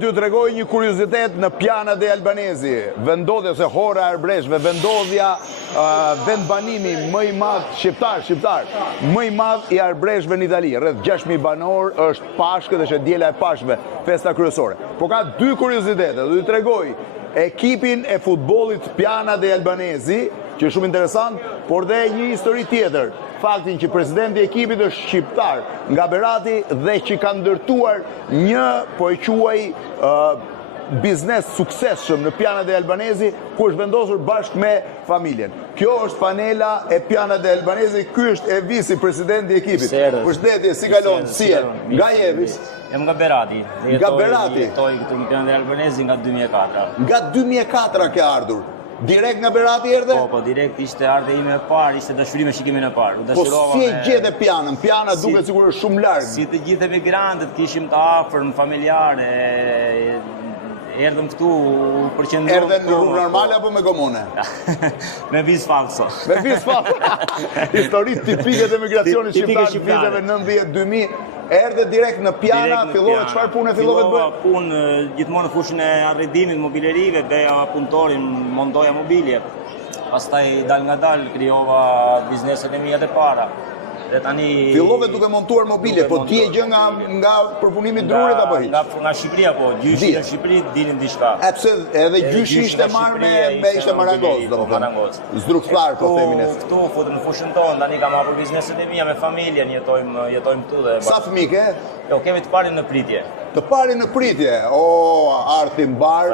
t'ju tregoj një kuriozitet në Piana dei Albanesi. Vendodhja ose hora e arbreshve, vendodhja, vendbanimi më i madh shqiptar, më i madh i arbreshve në Itali. Rreth 6.000 banor është Pashkët, është Diela e Pashkëve, festa kryesore. Po ka dy kuriozitete, do t'ju tregoj ekipin e futbollit Piana dei Albanesi, që është shumë interesant, por dhe një histori tjetër. Faktin që presidenti i ekipit është shqiptar nga Berati dhe që ka ndërtuar një, po e quaj, biznes suksesshëm në Piana dei Albanesi, ku është vendosur bashkë me familjen. Kjo është panela e Piana dei Albanesi, ky është e visi presidenti i ekipit. Përshëndetje, si kalon? Si je? Nga jevis? Jam nga Berati. Nga Berati? Jetoj këtu në Piana dei Albanesi nga 2004. Nga 2004 ke ardhur? Direkt nga Berati erdhe? Po, direkt ishte ardhe ime e parë, ishte dashuri me shikimin e parë. Po si e gjete Pianën? Piana duket sikur është shumë larg. Si të gjithë emigrantët, kishim të afër, familjare, erdhëm këtu, përqendruam. Erdhe në rrugë normale apo me gomone? Me vis falso. Me vis falso. Histori tipike të emigracionit shqiptar në viteve 90-2000. Erdhe direkt në Piana, fillove çfarë pune fillove të bëj? Punë gjithmonë në fushën e arredimit, mobilerive, beja punëtorin, montoja mobilje. Pastaj dal nga dal krijova bizneset e mia të para. Dhe tani fillove duke montuar mobilje, po ti e gjë nga përpunimi i drurit apo hiç? Nga Shqipëria po, gjyshi në Shqipëri dilin diçka. Pse edhe gjyshi ishte marrë me ishte marangoz, domethënë. Zdrukthar po themin ne. Këtu futem në fushën tonë, tani kam hapur bizneset e mia me familjen, jetojmë këtu dhe sa fëmijë ke? Jo, kemi të parin në pritje. Të parin në pritje. O, arti mbar.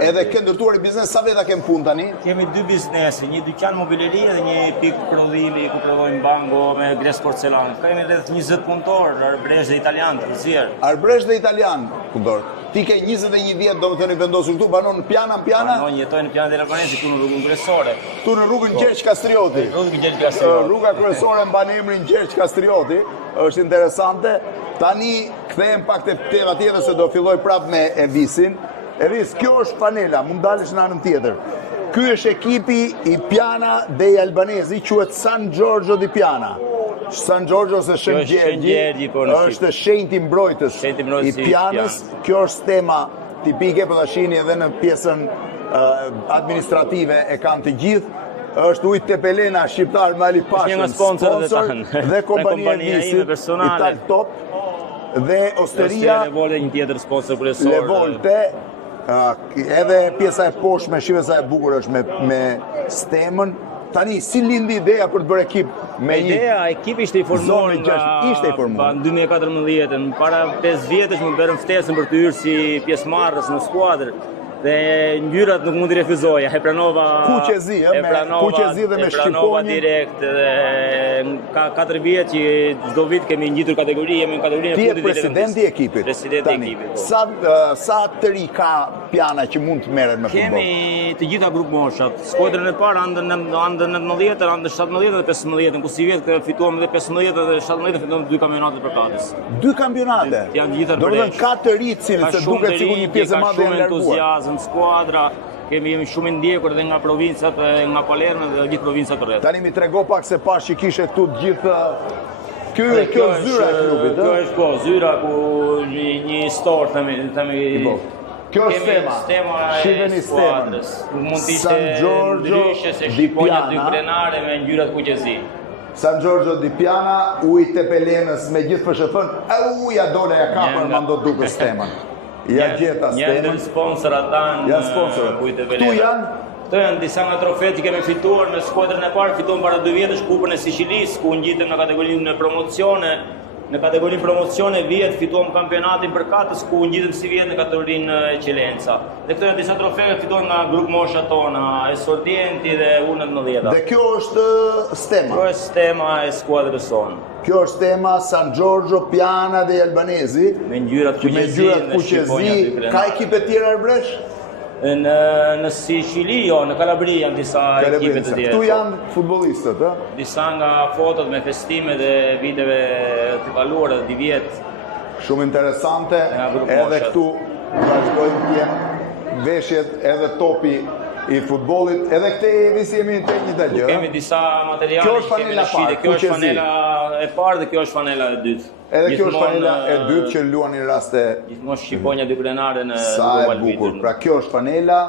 Edhe ke ndërtuar i biznes, sa veta kem punë tani? Kemi dy biznese, një dyqan mobileri dhe një pikë prodhimi ku prodhojmë bango me gres porcelan. Kemi rreth 20 punëtor, arbresh dhe italian, përzier. Arbresh dhe italian, punëtor. Ti ke 21 vjet, domethënë i vendosur këtu, banon në Piana? Banon, jetoj në Piana dei Albanesi, këtu në rrugën kryesore. Këtu në rrugën Gjergj Kastrioti. Rruga kryesore mban emrin Gjergj Kastrioti, është interesante. Tani kthehem pak te tema tjetër se do filloj prap me Evisin. Evis, kjo është panela, mund dalësh në anën tjetër. Ky është ekipi i Piana dei Albanesi, quhet San Giorgio di Piana. San Giorgio ose Shën Gjergji, është shenjti mbrojtës i Pianës. Kjo është tema tipike, po ta shihni edhe në pjesën administrative e kanë të gjithë. Është Ujë Tepelena, shqiptar Mali Pashën, sponsor dhe kompania Evisit, Ital Top. Dhe Osteria Levolte, një tjetër sponsor kryesor. Levolte, edhe pjesa e poshtme, shive sa e bukur është me stemën. Tani, si lindi ideja për të bërë ekip me një... Ideja, ekipi ishte i formuar në 2014, para 5 vjetësh më bërëm ftesën për të hyrë si pjesëmarrës në skuadër. Dhe ngjyrat nuk mund t'i refuzoja, e pranova... Kuqezi dhe me shqiponjë. Direkt, ka 4 vjet që çdo vit kemi ngjitur kategori, jemi në kategorinë e fundit. Ti je presidenti i ekipit. Presidenti i ekipit. Sa të ri ka Piana që mund të merret me futboll? Kemi të gjitha grup moshat. Skuadrën e parë andën 19, andën 17 dhe 15. Ku si vjet fituam edhe 15 dhe 17 fituam 2 kampionate përkatës. 2 kampionate. Janë gjithë domethënë ka të ri cilë se duket sikur një pjesë e madhe e larguar. Në skuadra, jemi shumë ndjekur dhe nga provincat, nga Palermo dhe gjithë provincat rreth. Tani mi trego pak se pash që kishe këtu të gjithë... Kjo është zyra e klubit, Kjo është po, zyra ku një store, themi... Kjo është stema, shiveni stemën. Mund t'ishte ndryshe se shqiponja dy krenare me ngjyrat kuqezi. San Giorgio di Piana, Ujë Tepelenës me gjithë FSHP-n, uja dole ja kapër ma do duke stemën. Ja gjeta stemën. Janë sponsorat tanë. Janë sponsorat. Këtu janë? Këto janë disa nga trofet që kemi fituar me skuadrën e parë, fituam para 2 vjetësh Kupën e Sicilisë, ku ngjitëm në kategorinë promocione. Në kategorinë promocione vjet fituam kampionatin përkatës, ku ngjitëm si vjet në kategorinë eccellenza. Dhe këto janë disa trofe që fituam nga grup mosha tona, Esordienti dhe U19. Dhe kjo është stema? Kjo është stema e skuadrës sonë. Kjo është tema San Giorgio Piana dei Albanesi, me ngjyrat kuqezi, ka ekipe tjera arbresh? Në Sicili, jo, në Kalabri janë disa ekipe të tjera. Këtu janë futbollistët, ë? Disa nga fotot me festime dhe viteve të kaluara, 10 vjet. Shumë interesante, edhe këtu vazhdojnë të jenë veshjet edhe topi i futbollit. Edhe këte visi jemi të një të gjë. Kemi disa materiale Kjo është fanela e parë, kjo është kuqezi. fanela e parë dhe kjo është fanela e dytë. Edhe kjo është fanela e dytë që luani në raste Gjithmonë shqiponja dy krenare në sa e bukur. Pra kjo është fanela,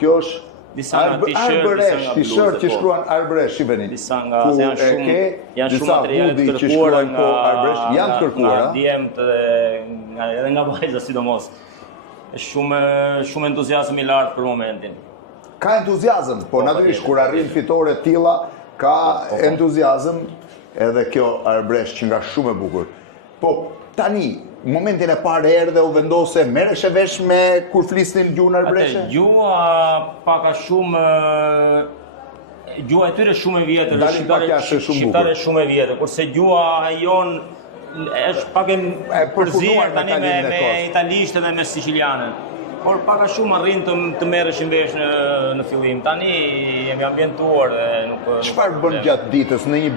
kjo është Disa nga t-shirt, Arbëresh, disa nga t-shirt që bluzë, po. shkruan Arbëresh, shifeni. Disa nga Ku janë e shumë ke, janë shumë disa materiale hudi të që kërkuara shkruan po Arbëresh, janë të kërkuara. Nga djemt dhe edhe nga vajza sidomos. Është shumë entuziazëm i lartë për momentin. Ka entuziazëm, po natyrisht kur arrin fitore të tilla, ka entuziazëm edhe kjo Arbëresh që nga shumë e bukur. Po tani momentin e parë erdhe u vendose, merresh e vesh me kur flisnin gjuhën arbëreshe? Gjua paka shumë gjua e tyre shumë e vjetër, Dalin pak jashtë shumë bukur. shqiptare shumë e vjetër, kurse gjua e jon është pak e përzier tani me italisht edhe me sicilianën. Por paka shumë arrin të merreshin vesh në fillim. Tani jemi ambientuar dhe nuk Çfarë bën gjatë ditës në një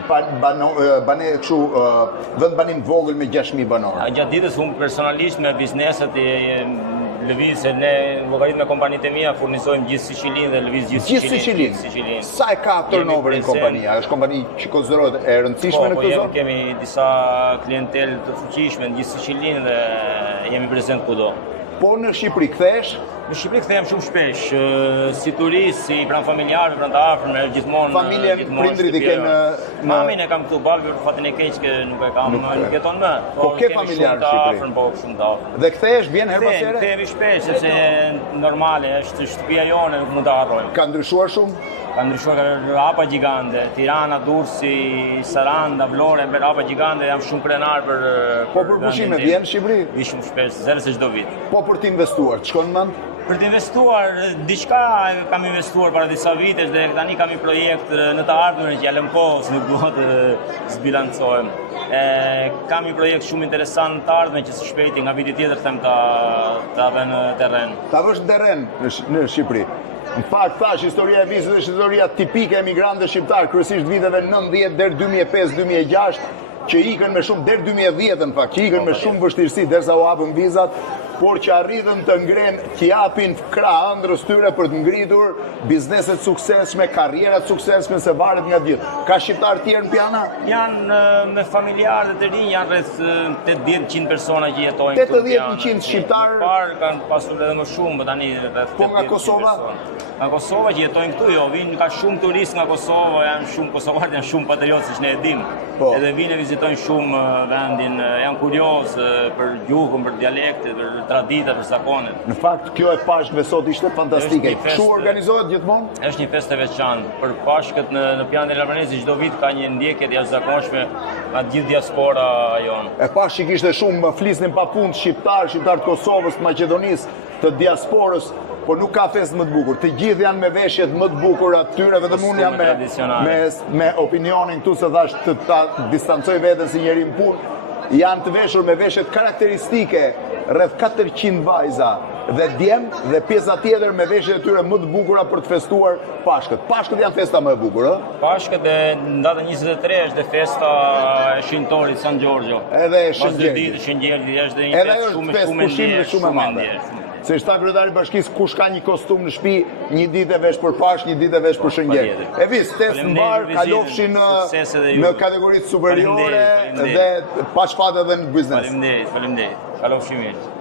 vend banim vogël me 6.000 banorë? Gjatë ditës unë personalisht me bizneset lëviz se ne llogarit me kompanitë e mia furnizojmë gjithë Sicilinë dhe lëviz gjithë Sicilinë. Sa e ka turnover në kompania? Është kompani që konsiderohet e rëndësishme në këtë Po, zonë? kemi disa klientel të fuqishme në gjithë Sicilinë dhe jemi prezent kudo. Po në Shqipëri kthehesh? Në Shqipëri kthehem shumë shpesh, si turist, si pranë familjarëve, pranë të afërm, gjithmonë. Familjen, prindrit i kenë Mamin e kam këtu, babi për fatin e keq që nuk e kam, nuk jeton më. Po ke familjar në Shqipëri? Po, shumë të afërm. Dhe kthehesh vjen her pas here? Kthehemi shpesh sepse normale, është shtëpia jone, nuk mund ta harrojmë. Ka ndryshuar shumë? Ka ndryshuar hapa gjigande, Tirana, Durrësi, Saranda, Vlore, hapa gjigande, jam shumë krenar për Po për pushime vjen në Shqipëri? Vi shumë shpesh, zero se çdo vit. Po për të investuar, ç'kon mend? Për të investuar, diçka kam investuar para disa vitesh dhe tani kam një projekt në të ardhurën që ja lëm kohës, nuk duhet të zbilancojmë. Kam një projekt shumë interesant të ardhmen që së shpejti nga viti tjetër them ta vë në terren. Ta vësh në terren në Shqipëri. Në fakt thash, historia e vizit është historia tipike e emigrantëve shqiptar, kryesisht viteve 90 deri 2005-2006, që ikën me shumë deri 2010 në fakt, që ikën me shumë vështirësi derisa u hapën vizat, por që arritën të ngrenë, që japin krah ëndrrës tyre për të ngritur bizneset suksesshme, karrierat suksesshme, se varet nga gjithë. Ka shqiptar tjerë në pjana? Janë me familjarë të rinj, janë rreth 80-100 persona që jetojnë këtu. 80-100 shqiptar? Parë kanë pasur edhe më shumë, por tani rreth 80-100 Po nga Kosova? Nga Kosova që jetojnë këtu, jo, vinë ka shumë turistë nga Kosova, janë shumë kosovarë, janë shumë patriotë siç ne e dim. Edhe vinë vizitojnë shumë vendin, janë kurioz për gjuhën, për dialektet, për traditat, për zakonet. Në fakt, kjo e Pashkëve sot ishte fantastike. Kështu organizohet gjithmonë? Është një festë e veçantë. Për Pashkët në pjanë e Albanezit çdo vit ka një ndjekje të jashtëzakonshme nga gjithë diaspora jonë. E pash që kishte shumë, flisnin pafund shqiptar të Kosovës, të Maqedonisë, të diasporës, po nuk ka festë më të bukur. Të gjithë janë me veshjet më të bukura të tyre, vetëm unë jam me opinionin këtu se thash të ta distancoj veten si njeri në punë. Janë të veshur me veshjet karakteristike, rreth 400 vajza dhe djem dhe pjesa tjetër me veshjet e tyre më të bukura për të festuar Pashkët. Pashkët janë festa më e bukur, ë? Pashkët në datën 23 është dhe festa e shenjtorit San Giorgio. Edhe e Shëngjeli. Shëngjeli është një festë shumë e madhe. Se shta kryetari i bashkisë, kush ka një kostum në shtëpi, një ditë e vesh për Pashkë, një ditë e vesh për Shëngjel. E vis, test mbar, kalofshin në kategoritë superiore dhe pa shfat edhe në biznes. Faleminderit. Kalofshi mirë.